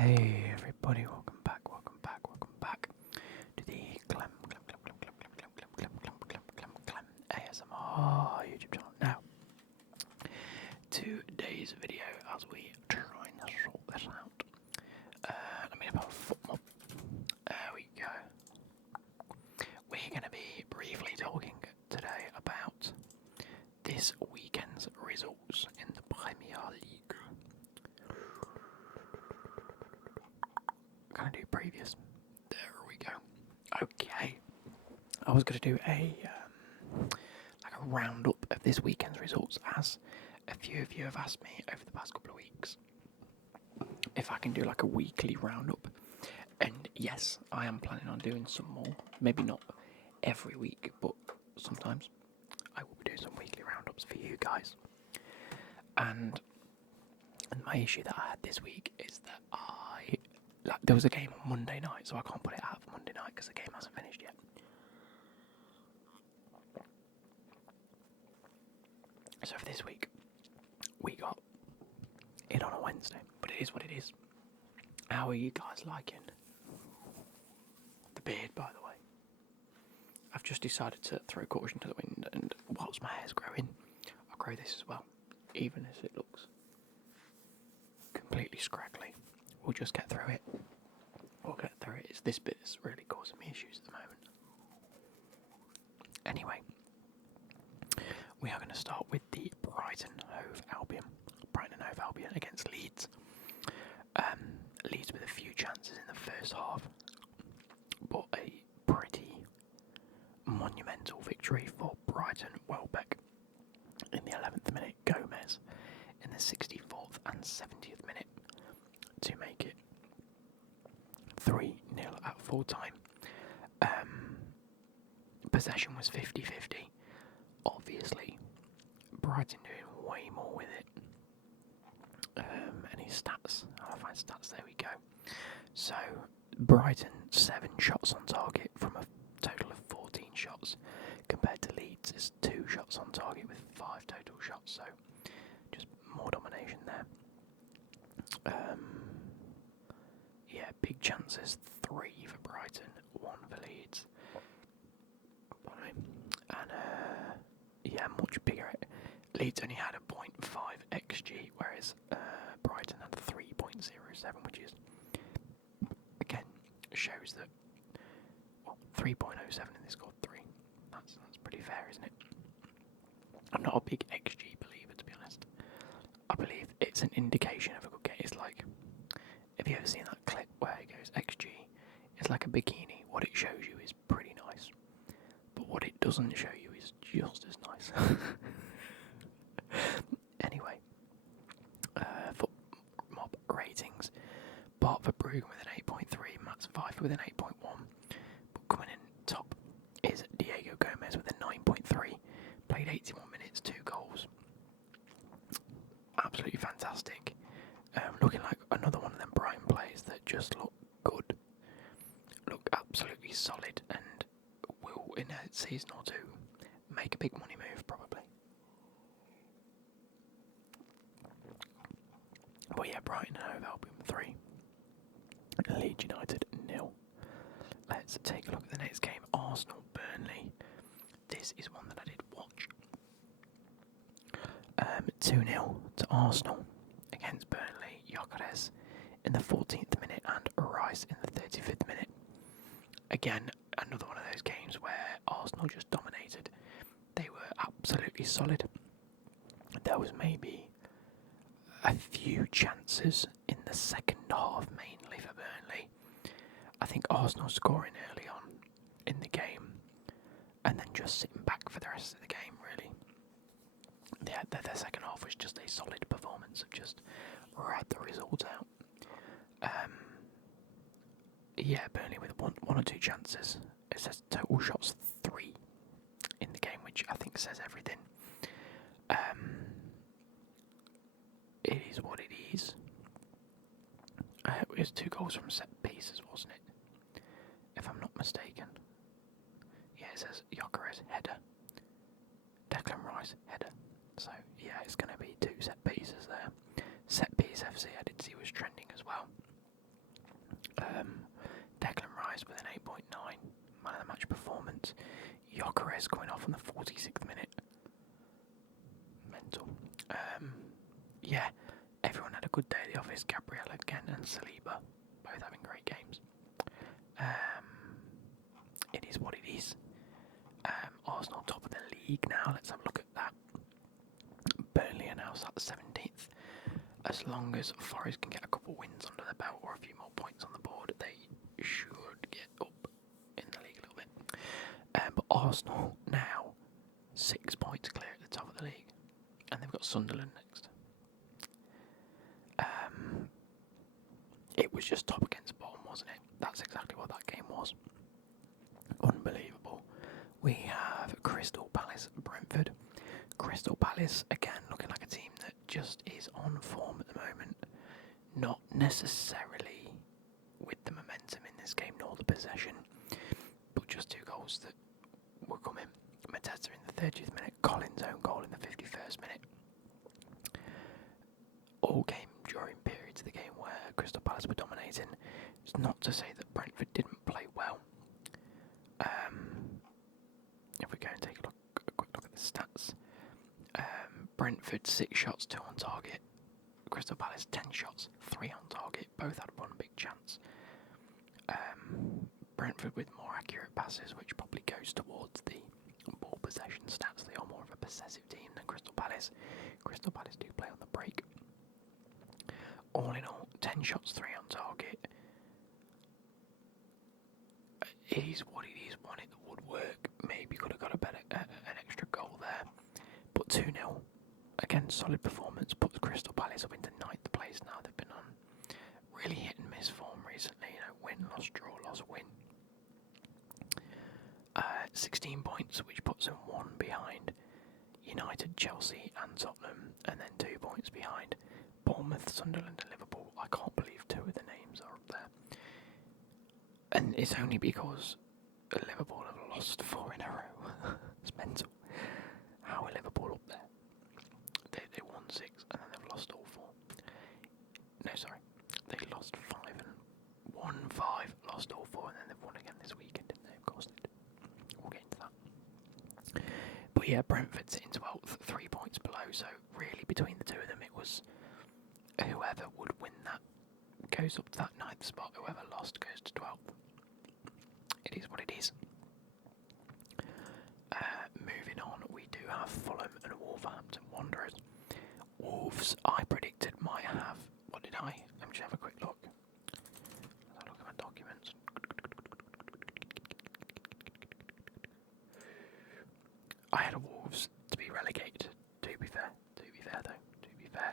Hey everybody, welcome back to the Clem ASMR YouTube channel. Now, today's video, as we try and sort this out, about foot mob. There we go. We're going to be briefly talking today about this weekend's results in the Premier League. Gonna do previous. There we go. Okay. I was gonna do a roundup of this weekend's results, as a few of you have asked me over the past couple of weeks if I can do like a weekly roundup. And yes, I am planning on doing some more. Maybe not every week, but sometimes I will be doing some weekly roundups for you guys. And my issue that I had this week is that there was a game on Monday night, so I can't put it out for Monday night because the game hasn't finished yet. So for this week, we got it on a Wednesday, but it is what it is. How are you guys liking the beard, by the way? I've just decided to throw caution to the wind, and whilst my hair's growing, I'll grow this as well, even as it looks completely scraggly. We'll just get through it. We'll get through it. It's this bit that's really causing me issues at the moment. Anyway, we are going to start with the Brighton Hove Albion against Leeds. Leeds with a few chances in the first half, but a pretty monumental victory for Brighton. Welbeck in the 11th minute, Gomez in the 64th and 70th minute to make it 3-0 at full time. Possession was 50-50. Obviously, Brighton doing way more with it. Any stats? I'll find stats, there we go. So, Brighton 7 shots on target from a total of 14 shots, compared to Leeds is 2 shots on target with 5 total shots, so just more domination there. Big chances, 3 for Brighton, 1 for Leeds. And much bigger. Leeds only had a 0.5 XG, whereas Brighton had 3.07, which is, again, shows that 3.07 and they scored 3. That's pretty fair, isn't it? I'm not a big XG believer, to be honest. I believe it's an indication of a good game. It's like, have you ever seen that clip where it goes XG? It's like a bikini. What it shows you is pretty nice, but what it doesn't show you is just as nice. Anyway, for mob ratings, Bart for Bruggen with an 8.3, Max Pfeiffer with an 8.1, but coming in top is Diego Gomez with a 9.3, played 81 minutes, 2 goals. Absolutely fantastic. Looking like another one of them Brighton players that just look good, look absolutely solid, and will, in a season or two, make a big money move probably. But yeah, Brighton Hove Albion 3, Leeds United 0. Let's take a look at the next game, Arsenal Burnley. This is one that I did watch. 2-0 to Arsenal against Burnley. Gyökeres in the 14th minute and Rice in the 35th minute. Again, another one of those games where Arsenal just dominated. They were absolutely solid. There was maybe a few chances in the second half, mainly for Burnley. I think Arsenal scoring early on in the game and then just sitting back for the rest of the game, really. Their second half was just a solid performance of just read the result out. Burnley with one or 2 chances. It says total shots 3 in the game, which I think says everything. It is what it is. It was 2 goals from set pieces, wasn't it? If I'm not mistaken. Yeah, it says Gyökeres header, Declan Rice header. So yeah, it's going to be 2 set pieces there. Set piece FC I did see was trending as well. Gyökeres going off on the 46th minute. Mental. Yeah, everyone had a good day at the office. Gabriel again and Saliba both having great games. It is what it is. Arsenal top of the league now. Let's have a look at that. Burnley are now sat 17th. As long as Forest can get a couple wins under their belt or a few more points on the board, they should get up in the league a little bit. But Arsenal now 6 points clear at the top of the league, and they've got Sunderland next. It was just top against bottom, wasn't it? That's exactly what that game was. Unbelievable. We have Crystal Palace, Brentford. Crystal Palace, again, looking like a team that just is on form at the moment. Not necessarily with the momentum in this game, nor the possession, but just 2 goals that were coming. Mateta in the 30th minute, Collins' own goal in the 51st minute. All came during periods of the game where Crystal Palace were dominating. It's not to say that Brentford didn't play well. If we go and take a quick look at the stats. Brentford 6 shots, 2 on target. Crystal Palace 10 shots, 3 on target. Both had one big chance. Brentford with more accurate passes, which probably goes towards the ball possession stats. They are more of a possessive team than Crystal Palace. Crystal Palace do play on the break. All in all, 10 shots, 3 on target. It is what it is. One it that would work. Maybe could have got an extra goal there. But 2-0. Again, solid performance. Puts Crystal Palace up into 9th place now. They've been on really hit and miss form recently. Win, loss, draw, loss, win. 16 points, which puts them 1 behind United, Chelsea and Tottenham, and then 2 points behind Bournemouth, Sunderland and Liverpool. I can't believe 2 of the names are up there. And it's only because Liverpool have lost 4 in a row. It's mental. How are Liverpool up there? They won 6 and then they've lost all 4. No, sorry. They lost 5 and won 5, lost all 4, and then they've won again this weekend, didn't they? Of course they did. We'll get into that. But yeah, Brentford sitting 12th, 3 points below, so really between the 2 of them it was whoever would win that goes up to that 9th spot, whoever lost goes to 12th. It is what it is. Moving on, we do have Fulham and Wolverhampton Wanderers. Wolves, I predicted might have... What did I? Let me just have a quick look. Let's look at my documents. I had Wolves to be relegated, to be fair.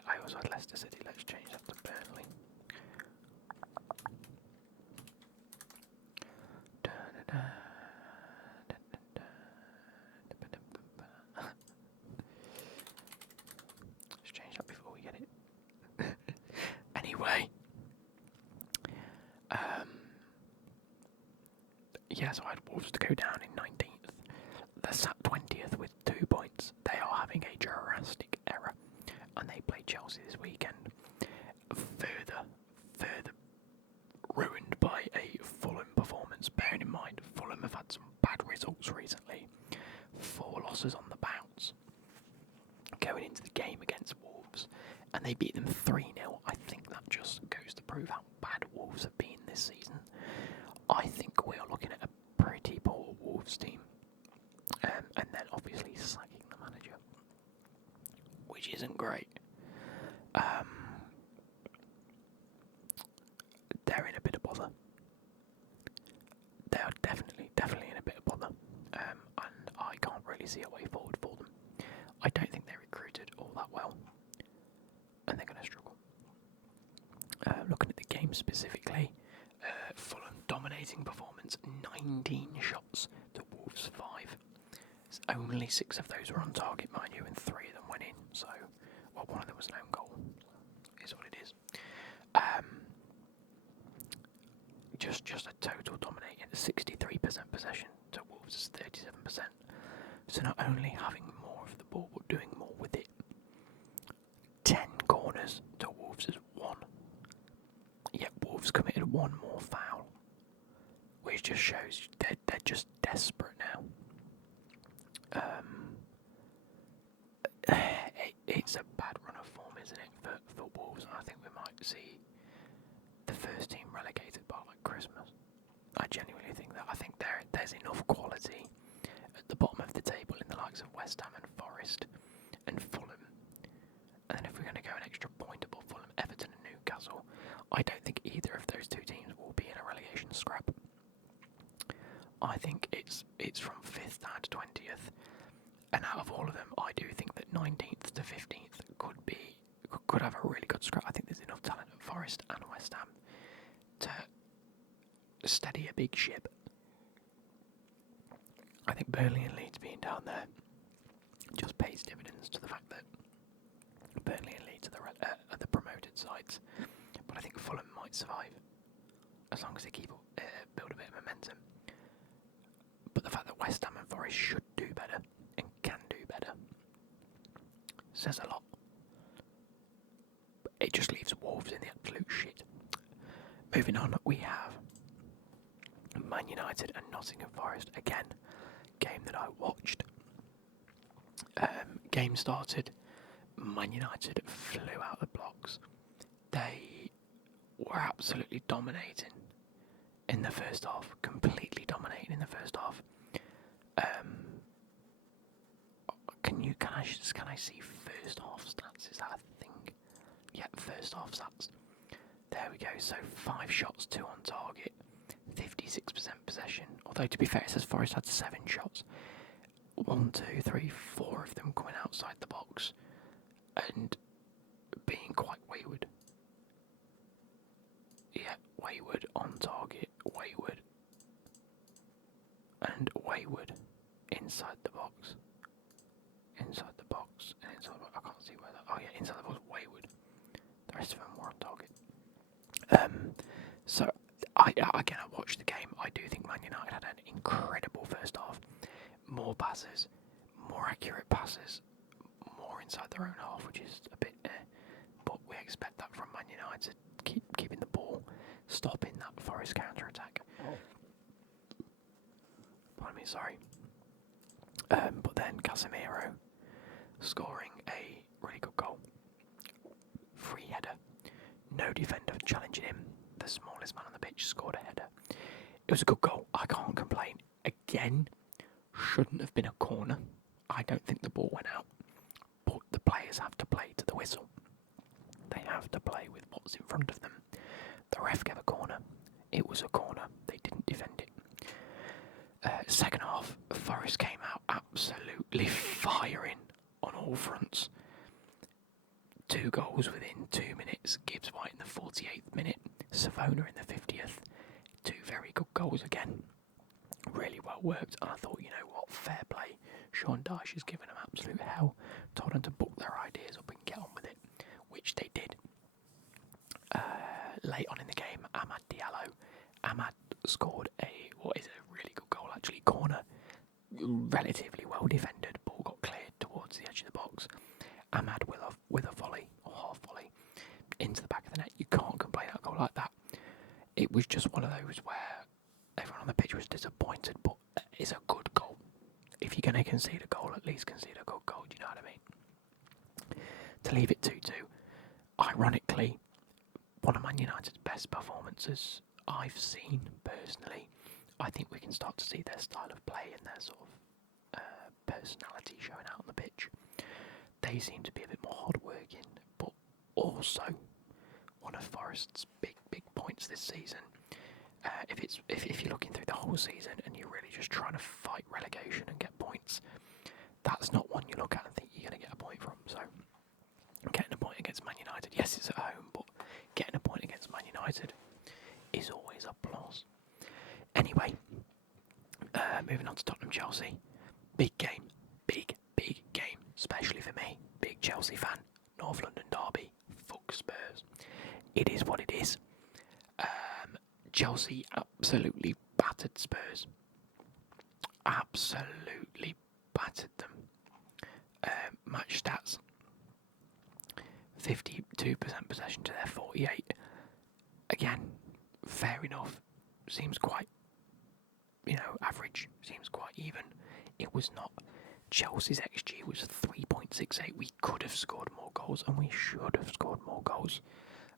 I also had Leicester City. Let's change that to Burnley. Let's change that before we get it. Anyway. Yeah, so I had Wolves to go down in 19th. They're sat 20th with 2 points. They are having a drastic error. And they play Chelsea this weekend. Further ruined by a Fulham performance. Bearing in mind, Fulham have had some bad results recently. 4 losses on the bounce. Going into the game against Wolves. And they beat them 3-0. I think that just goes to prove how bad Wolves have been this season. I think we are looking at a pretty poor Wolves team. And then obviously sacking the manager. Which isn't great. They're in a bit of bother. They are definitely in a bit of bother. And I can't really see a way forward for them. I don't think they're recruited all that well. And they're going to struggle. Looking at the game specifically, Fulham dominating performance, 19 shots to Wolves 5. Only 6 of those were on target, mind you, and 3 of them went in. So, well, one of them was an own goal. Is what it is. Just a total dominating, 63% possession to Wolves' 37%. So not only having more of the ball, but doing more with it. 10 corners to Wolves' 1. Yet Wolves committed 1 more foul, which just shows they're just desperate now. there's enough quality at the bottom of the table in the likes of West Ham and Forest and Fulham. And then if we're going to go an extra point above Fulham, Everton and Newcastle, I don't think either of those two teams will be in a relegation scrap. I think it's from 5th down to 20th, and out of all of them, I do think that 19th to 15th could have a really good scrap. I think there's enough talent at Forest and West Ham to steady a big ship. I think Burnley and Leeds being down there just pays dividends to the fact that Burnley and Leeds are the promoted sides, but I think Fulham might survive as long as they keep build a bit of momentum. But the fact that West Ham and Forest should do better and can do better says a lot. It just leaves Wolves in the absolute shit. Moving on, we have Man United and Nottingham Forest. Again, game that I watched. Game started, Man United flew out of the blocks. They were absolutely dominating in the first half, completely dominating in the first half. Can I see first half stats? Is that a thing? Yeah, first half stats. There we go. So 5 shots, 2 on target, 56% possession. Although to be fair, it says Forest had 7 shots. 1, 2, 3, 4 of them coming outside the box and being quite wayward. Yeah, wayward on target, wayward, and wayward inside the box. Inside the box, and inside the box. I can't see where that. Oh yeah, inside the box, wayward. The rest of them were on target. So I watched the game. I do think Man United had an incredible first half. More passes, more accurate passes, more inside their own half, which is a bit but we expect that from Man United. Keeping the ball, stopping that Forest counter-attack. Pardon me, sorry. But then Casemiro scoring a really good goal. Free header. No defender challenging him. The smallest man on the pitch scored a header. It was a good goal. I can't complain. Again, shouldn't have been a corner. I don't think the ball went out. But the players have to play to the whistle. They have to play with what's in front of them. The ref gave a corner. It was a corner. They didn't defend it. Second half, Forest came out absolutely firing on all fronts. 2 goals within 2 minutes. Gibbs White in the 48th minute. Savona in the 50th. 2 very good goals again. Really well worked. And I thought, you know what, fair play. Sean Dyche has given them absolute hell. Told them to book their ideas up and get on with it, which they did. Late on in the game, Amad Diallo. Amad scored what is a really good goal actually. Corner, relatively well defended. Ball got cleared towards the edge of the box. Amad with a volley or half volley into the back of the net. You can't complain at a goal like that. It was just one of those where everyone on the pitch was disappointed, but it's a good goal. If you're going to concede a goal, at least concede a good goal. Do you know what I mean? To leave it 2-2, ironically, one of Man United's best performances I've seen personally. I think we can start to see their style of play and their sort of personality showing out on the pitch. They seem to be a bit more hard-working, but also one of Forest's big points this season. If you're looking through the whole season and you're really just trying to fight relegation and get points, that's not one you look at and think you're going to get a point from. So getting a point against Man United, yes, it's at home, but getting a point against Man United is always a plus. Anyway, moving on to Tottenham Chelsea. Big game, big game, especially for me, big Chelsea fan. North London derby, fuck Spurs. It is what it is. Chelsea absolutely battered Spurs. Absolutely battered them. Match stats. 52% possession to their 48. Again, fair enough. Seems quite, average. Seems quite even. It was not. Chelsea's XG was 3.68. We could have scored more goals, and we should have scored more goals.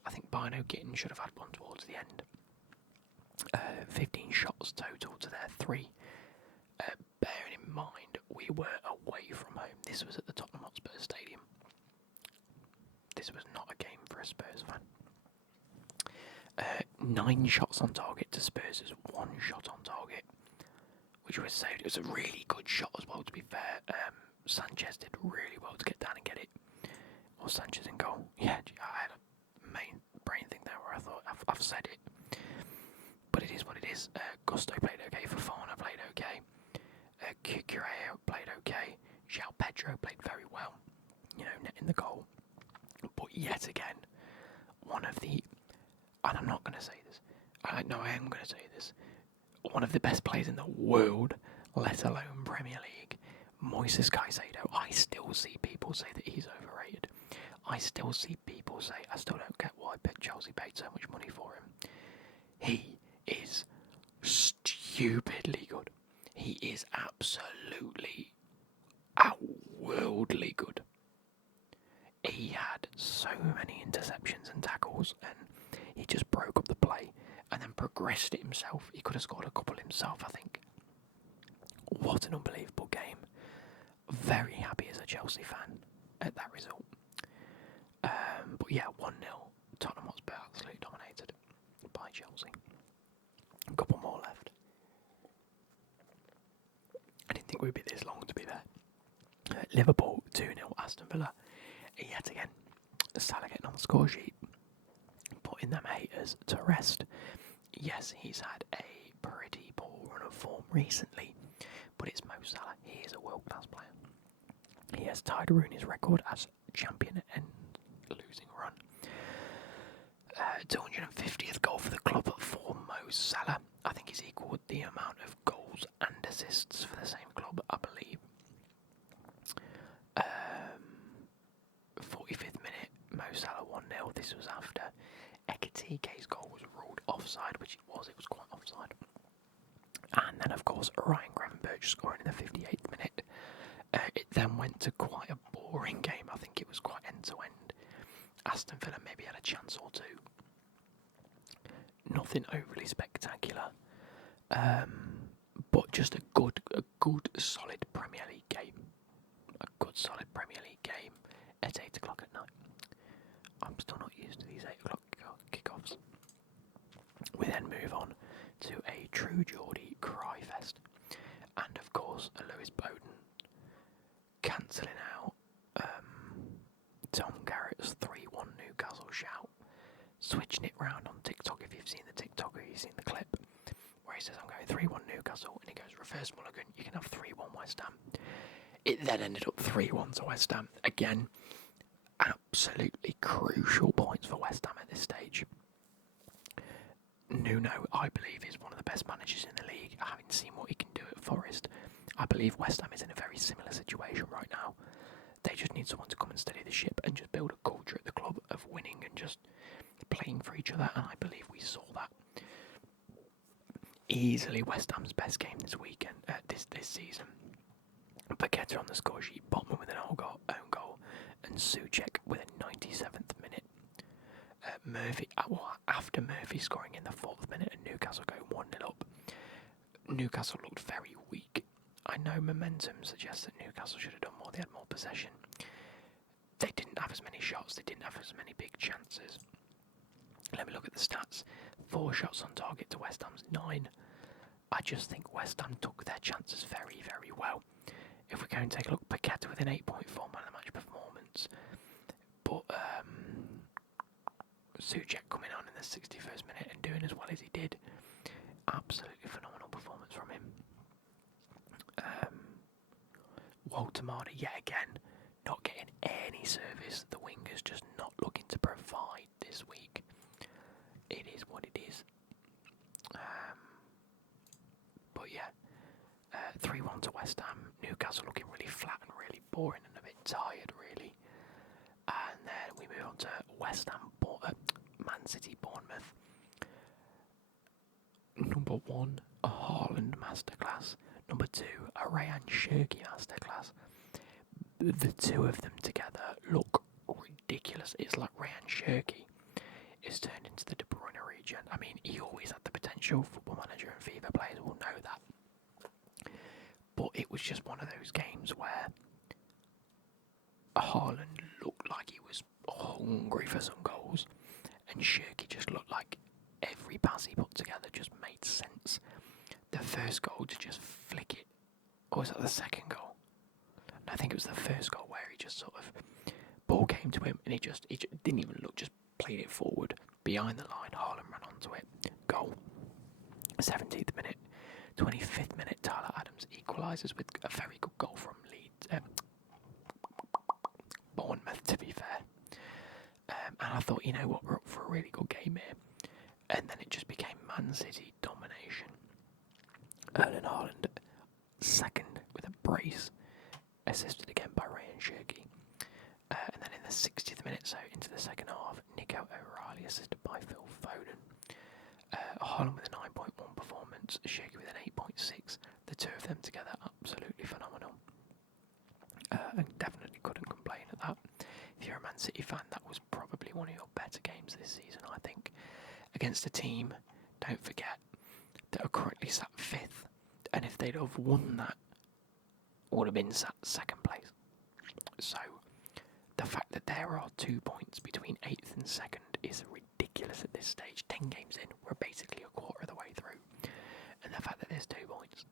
I think Bino Gittin should have had one towards the end. 15 shots total to their 3. Bearing in mind, we were away from home. This was at the Tottenham Hotspur Stadium. This was not a game for a Spurs fan. 9 shots on target to Spurs' 1 shot on target, which was saved. It was a really good shot as well, to be fair. Sanchez did really well to get down and get it. Or Sanchez in goal. Yeah, I had a main brain thing there where I thought, I've said it. But it is what it is. Gusto played okay, Fofana played okay. Cucurella played okay. João Pedro played very well. Netting the goal. But yet again, one of the... And I'm not going to say this. I know I am going to say this. One of the best players in the world, let alone Premier League, Moises Caicedo. I still see people say that he's overrated. I still see people say, I still don't get why Chelsea paid so much money for him. He is stupidly good. He is absolutely outworldly good. He had so many interceptions and tackles, and he just broke up the play and then progressed it himself. He could have scored a couple himself, I think. What an unbelievable game. Very happy as a Chelsea fan at that result. But yeah, 1-0. Tottenham Hotspur absolutely dominated by Chelsea. A couple more left. I didn't think we'd be this long, to be there. Liverpool 2-0 Aston Villa. Yet again, Salah getting on the score sheet, putting them haters to rest. Yes, he's had a pretty poor run of form recently, but it's Mo Salah. He is a world-class player. He has tied Rooney's record as champion and losing run. 250th goal for the club for Mo Salah. I think he's equalled the amount of goals and assists for the same club, I believe. 45th minute, Mo Salah 1-0. This was after Ekitike's goal was ruled offside, which it was quite offside. And then, of course, Ryan Gravenberch scoring in the 58th minute. It then went to quite a boring game. I think it was quite end-to-end. Aston Villa maybe had a chance or two. Nothing overly spectacular. But just a good, solid Premier League game. A good, solid Premier League game at 8 o'clock at night. I'm still not used to these 8 o'clock kickoffs. We then move on to a true Geordie cry fest. And of course, Lewis Bowden cancelling out Tom Garrett's 3-1 Newcastle shout. Switching it round on TikTok, if you've seen the TikTok or you've seen the clip, where he says, I'm going 3-1 Newcastle, and he goes, reverse mulligan, you can have 3-1 West Ham. It then ended up 3-1 to West Ham. Again, absolutely crucial points for West Ham at this stage. Nuno, I believe, is one of the best managers in the league. Having seen what he can do at Forest, I believe West Ham is in a very similar situation right now. They just need someone to come and steady the ship and just build a culture at the club of winning and just playing for each other, and I believe we saw that. Easily West Ham's best game this weekend, this season. Paqueta on the score sheet, Botman with an own goal, and Souček with a 97th minute. Murphy, after Murphy scoring in the 4th minute and Newcastle going 1-0 up, Newcastle looked very weak. I know momentum suggests that Newcastle should have done more, they had more possession. They didn't have as many shots, they didn't have as many big chances. Let me look at the stats. 4 shots on target to West Ham's 9. I just think West Ham took their chances very, very well. If we go and take a look, Paqueta with an 8.4 man of the match performance. But Souček coming on in the 61st minute and doing as well as he did. Absolutely phenomenal performance from him. Walter Mardy, yet again, not getting any service. The wingers just not looking to provide this week. It is what it is. But yeah, 3-1 to West Ham. Newcastle looking really flat and really boring and a bit tired, really. And then we move on to West Ham, Man City, Bournemouth. Number 1, a Haaland masterclass. Number 2, a Rayan Cherki masterclass. The two of them together look ridiculous. It's like Rayan Cherki is turned into the De Bruyne region. I mean, he always had the potential. Football Manager and FIFA players will know that. But it was just one of those games where Haaland looked like he was hungry for some goals, and Shirky just looked like every pass he put together just made sense. The first goal to just flick it, or was that the second goal? I think it was the first goal where he just sort of ball came to him and he just didn't even look, just played it forward behind the line. Haaland ran onto it, goal. 17th minute, 25th minute. Tyler Adams equalises with a very good goal from Leeds, Bournemouth. To be fair, and I thought, you know what, we're up for a really good game here. And then it just became Man City domination. Erling Haaland, second with a brace, assisted again by Ryan Shirky. And then in the 60th minute, so into the second half, Nico O'Reilly assisted by Phil Foden. Haaland with a 9.1 performance, Shirky with an 8.6. The two of them together, absolutely phenomenal. And definitely couldn't complain at that. If you're a Man City fan, that was probably one of your better games this season, I think. Against a team, don't forget, that are currently sat 5th, and if they'd have won that, would have been sat 2nd place. So, the fact that there are 2 points between 8th and 2nd is ridiculous at this stage. 10 games in, we're basically a quarter of the way through. And the fact that there's 2 points,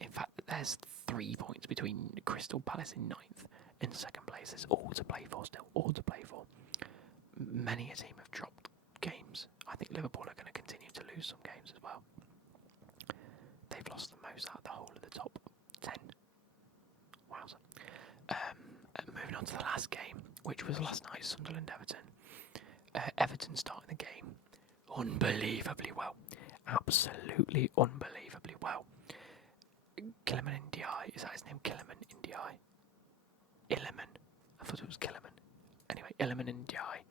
in fact that there's 3 points between Crystal Palace in 9th and 2nd place, there's all to play for still, all to play for. Many a team have dropped games. I think Liverpool are going to continue to lose some games as well. They've lost the most out of the whole of the top 10. Wowza. Moving on to the last game, which was last night, Sunderland-Everton. Everton starting the game unbelievably well. Absolutely unbelievably well. Kiliman Ndiaye, is that his name? Kiliman Ndiaye? Iliman. I thought it was Kiliman. Anyway, Iliman Ndiaye.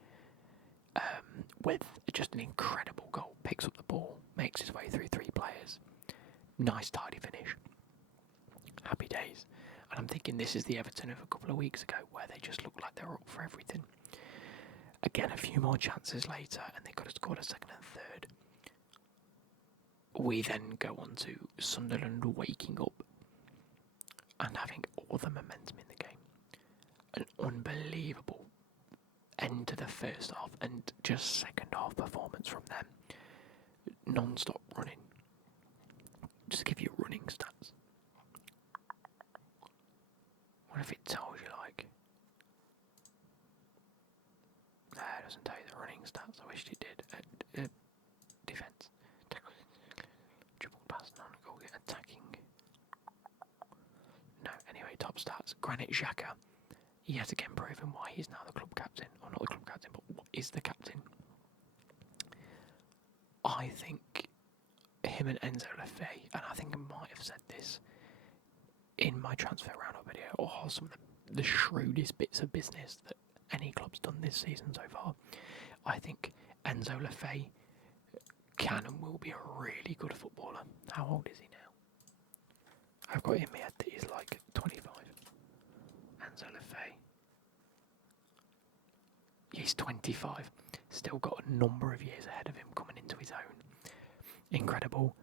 With just an incredible goal, picks up the ball, makes his way through 3 players. Nice tidy finish. Happy days. And I'm thinking this is the Everton of a couple of weeks ago, where they just looked like they were up for everything. Again, a few more chances later, and they could have scored a second and third. We then go on to Sunderland waking up and having all the momentum in the game. An unbelievable end to the first half and just second half performance from them. Non-stop running. Just give you running stats. What if it tells you, like... No, it doesn't tell you the running stats. I wished it did. Defence. Dribble pass, non-goal, attacking. No, anyway, top stats. Granit Xhaka. Yet again proven why he's now the club captain. Or not the club captain, but what is the captain. I think him and Enzo Lefebvre, and I think I might have said this in my transfer roundup video, are some of the shrewdest bits of business that any club's done this season so far. I think Enzo Lefebvre can and will be a really good footballer. How old is he now? I've got in my head that he's like 25. Enzo Lefebvre. He's 25. Still got a number of years ahead of him coming into his own. Incredible.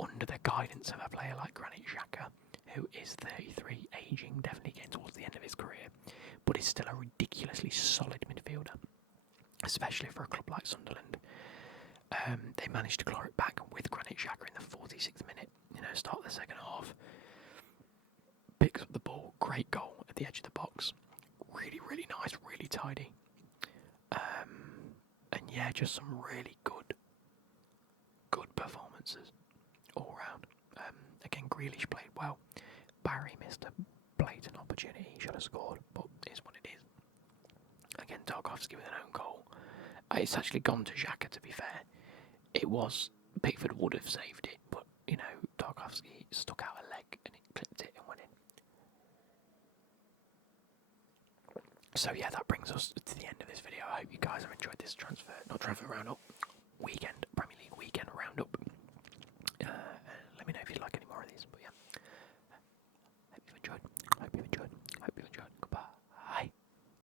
Under the guidance of a player like Granit Xhaka, who is 33, ageing, definitely getting towards the end of his career, but is still a ridiculously solid midfielder, especially for a club like Sunderland. They managed to claw it back with Granit Xhaka in the 46th minute, start of the second half. Picks up the ball, great goal at the edge of the box. Really, really nice, really tidy. And yeah, just some really good performances all round. Again, Grealish played well. Barry missed a blatant opportunity. He should have scored, but it is what it is. Again, Tarkowski with an own goal. It's actually gone to Xhaka, to be fair. It was, Pickford would have saved it, but, Tarkowski stuck out a leg and it clipped it and went in. So yeah, that brings us to the end of this video. I hope you guys have enjoyed this transfer roundup.